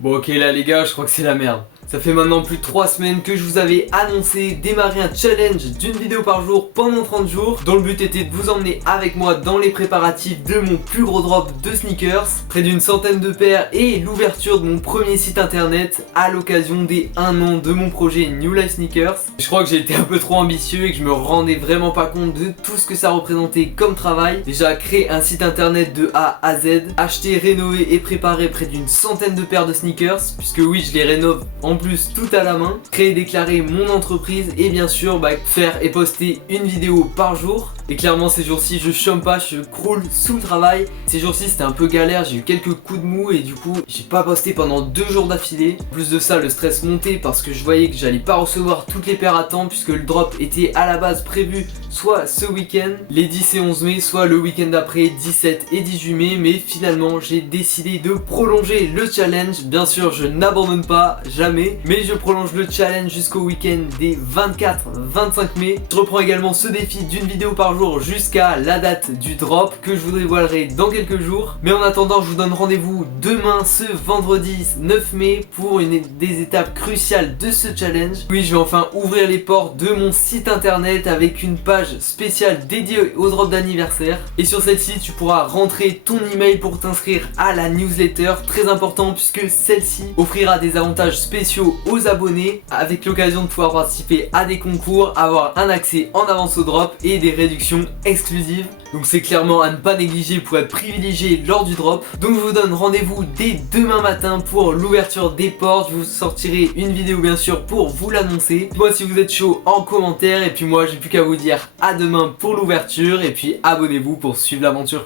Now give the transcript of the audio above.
Bon ok là les gars, je crois que c'est la merde. Ça fait maintenant plus de 3 semaines que je vous avais annoncé démarrer un challenge d'une vidéo par jour pendant 30 jours, dont le but était de vous emmener avec moi dans les préparatifs de mon plus gros drop de sneakers, près d'une centaine de paires et l'ouverture de mon premier site internet à l'occasion des 1 an de mon projet New Life Sneakers. Je crois que j'ai été un peu trop ambitieux et que je me rendais vraiment pas compte de tout ce que ça représentait comme travail. Déjà créer un site internet de A à Z, acheter, rénover et préparer près d'une centaine de paires de sneakers, puisque oui je les rénove en plus tout à la main, créer et déclarer mon entreprise et bien sûr faire et poster une vidéo par jour. Et clairement ces jours-ci je chôme pas, je croule sous le travail. Ces jours-ci c'était un peu galère, j'ai eu quelques coups de mou et du coup j'ai pas posté pendant 2 jours d'affilée. En plus de ça le stress montait parce que je voyais que j'allais pas recevoir toutes les paires à temps, puisque le drop était à la base prévu soit ce week-end, les 10 et 11 mai, soit le week-end d'après, 17 et 18 mai. Mais finalement j'ai décidé de prolonger le challenge. Bien sûr je n'abandonne pas, jamais, mais je prolonge le challenge jusqu'au week-end des 24-25 mai. Je reprends également ce défi d'une vidéo par jour jusqu'à la date du drop que je vous dévoilerai dans quelques jours. Mais en attendant je vous donne rendez-vous demain, ce vendredi 9 mai, pour une des étapes cruciales de ce challenge. Oui, je vais enfin ouvrir les portes de mon site internet avec une page spéciale dédiée au drop d'anniversaire, et sur celle-ci tu pourras rentrer ton email pour t'inscrire à la newsletter, très important puisque celle-ci offrira des avantages spéciaux aux abonnés, avec l'occasion de pouvoir participer à des concours, avoir un accès en avance au drop et des réductions exclusives. Donc c'est clairement à ne pas négliger pour être privilégié lors du drop. Donc je vous donne rendez-vous dès demain matin pour l'ouverture des portes. Je vous sortirai une vidéo bien sûr pour vous l'annoncer. Moi si vous êtes chaud en commentaire, et puis moi j'ai plus qu'à vous dire à demain pour l'ouverture, et puis abonnez-vous pour suivre l'aventure.